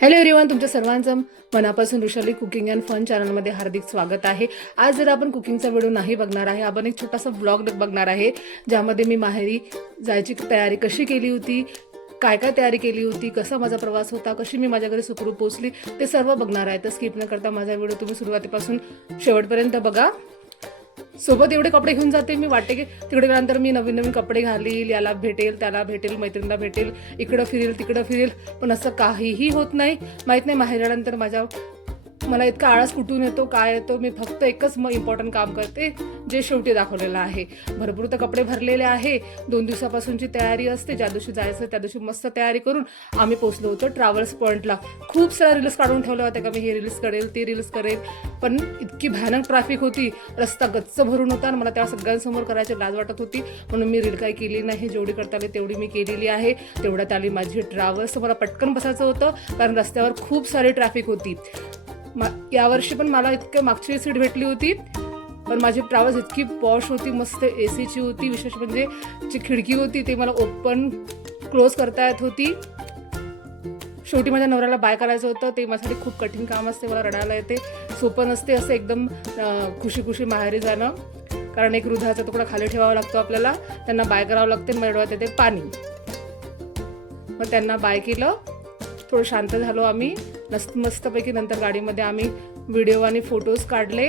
Hello everyone, तुमच्या सर्वांचं मनापासून ऋषाली कुकिंग अँड फन चॅनलमध्ये हार्दिक स्वागत आहे। आज जर आपण कुकिंगचा व्हिडिओ नाही बघणार आहे, आपण एक छोटासा ब्लॉग बघणार आहे ज्यामध्ये मी माहेरी जायची तयारी कशी केली होती, काय काय तयारी केली होती, कसा माझा प्रवास होता, कशी मी माझ्या घरी सुखरूप पोहोचली, ते सर्व बघणार आहे। तर स्किप न करता माझा व्हिडिओ तुम्ही सुरुवातीपासून शेवटपर्यंत बघा। सोबत एवढे कपडे घेऊन जाते मी, वाटते की तिकडे गेल्यानंतर मी नवीन नवीन कपडे घालील, याला भेटेल त्याला भेटेल, मैत्रिणीला भेटेल, इकडं फिरेल तिकडं फिरेल, पण असं काहीही होत नाही। माहित नाही माहेर आल्यानंतर मला इतका आळस कुठून येतो, काय येतो। मी फक्त एकच इम्पॉर्टंट काम करते जे शेवटी दाखवलेलं आहे। भरपूर तर कपडे भरलेले आहे, 2 दिवसापासूनची तयारी असते। ज्या दिवशी जायचं त्या दिवशी मस्त तयारी करून आम्ही पोहोचलो होतो ट्रॅव्हल्स पॉइंटला। खूप साऱ्या रील्स काढून ठेवल्या होत्या का मी हे रील्स करेल ते रील्स करेल, पण इतकी भयानक ट्रॅफिक होती, रस्ता गच्च भरून होता आणि मला त्या सगळ्यांसमोर करायची लाज वाटत होती, म्हणून मी रील काही केली नाही। जेवढी करता आली तेवढी मी केलेली आहे। तेवढ्यात आली माझी ट्रॅव्हल्स। मला पटकन बसायचं होतं कारण रस्त्यावर खूप सारी ट्रॅफिक होती। यावर्षी पण मला इतकं मागची सीट भेटली होती, पण माझी ट्रॅव्हल्स इतकी पॉश होती, मस्त एसीची होती। विशेष म्हणजे जी खिडकी होती ते मला ओपन क्लोज करता येत होती। शेवटी माझ्या नवऱ्याला बाय करायचं होतं, ते माझ्यासाठी खूप कठीण काम असते, मला रडायला येते, सोपं नसते असं एकदम खुशी खुशी माहेरी जाणं, कारण एक हृदयाचा तुकडा खाली ठेवावा लागतो आपल्याला, त्यांना बाय करावं लागते। माझ्या डोळ्यात येते पाणी। मग त्यांना बाय केलं, थोडं शांत झालो आम्ही मस्तपैकी। नंतर गाडीमध्ये आम्ही व्हिडिओ आणि फोटोज काढले।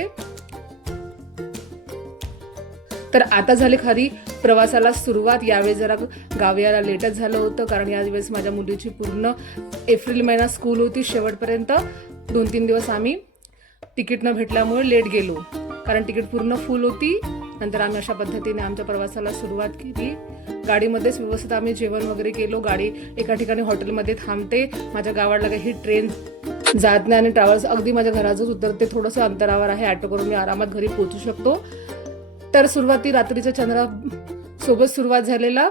तर आता झाली खरी प्रवासाला सुरुवात। यावेळी जरा गावी यायला लेटच झालं होतं, कारण यावेळेस माझ्या मुलीची पूर्ण एप्रिल महिना स्कूल होती शेवटपर्यंत। 2-3 दिवस आम्ही तिकीट न भेटल्यामुळे लेट गेलो, कारण तिकीट पूर्ण फुल होती। नंतर आम्ही अशा पद्धतीने आमच्या प्रवासाला सुरुवात केली। गाडीमध्येच व्यवस्थित आम्ही जेवण वगैरे केलो। गाडी एका ठिकाणी हॉटेलमध्ये थांबते, माझ्या गावाला काही ट्रेन जात नाही आणि ट्रॅव्हल्स अगदी माझ्या घरातच उतरते, थोडंसं अंतरावर आहे, ऑटो करून मी आरामात घरी पोहोचू शकतो। तर सुरुवाती रात्रीच्या चंद्रासोबत सुरुवात झालेला,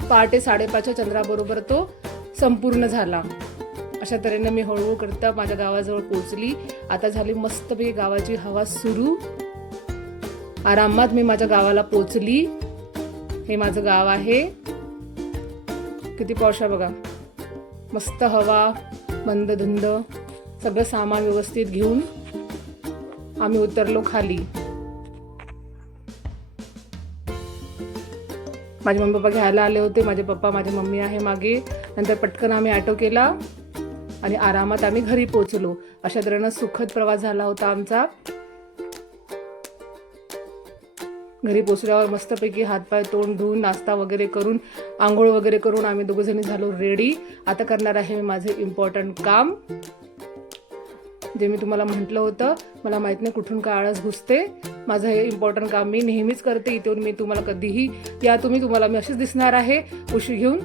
पहाटे 5:30च्या चंद्राबरोबर तो संपूर्ण झाला। अशा तऱ्हेने मी हळूहळू करता माझ्या गावाजवळ पोहोचली। आता झाली मस्तपैकी गावाची हवा सुरू, आरामात मी माझ्या गावाला पोहोचली। हे माझं गाव आहे, किती पॉश आहे बघा, मस्त हवा, मंद धुंद, सगळं सामान व्यवस्थित घेऊन आम्ही उतरलो खाली। माझे मम्मी पप्पा घ्यायला आले होते, माझे पप्पा माझी मम्मी आहे मागे। नंतर पटकन आम्ही ऑटो केला आणि आरामात आम्ही घरी पोहोचलो। अशा तऱ्हेनं सुखद प्रवास झाला होता आमचा। घरी पोचल्यावर मस्तपैकी हातपाय तोंड धुवून नाश्ता वगैरे करून आंघोळ वगैरे करून आम्ही दोघंजणी झालो रेडी। आता करणार आहे मी माझे इम्पॉर्टंट काम, जे मी तुम्हाला म्हटलं होतं। मला माहित नाही कुठून काय आळस घुसते, माझं हे इम्पॉर्टंट काम मी नेहमीच करते। इथून मी तुम्हाला कधीही या तुम्हाला मी अशीच दिसणार आहे, उशी घेऊन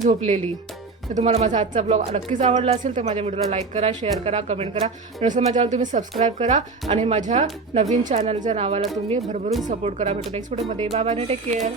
झोपलेली। तर तुम्हाला माझा आजचा ब्लॉग नक्कीच आवडला असेल तर माझ्या व्हिडिओला लाईक करा, शेअर करा, कमेंट करा, नसेल माझ्यावर तुम्ही सबस्क्राईब करा आणि माझ्या नवीन चॅनलच्या नावाला तुम्ही भरभरून सपोर्ट करा। भेटू नेक्स्ट व्हिडिओमध्ये, बाय बाय, टेक केअर।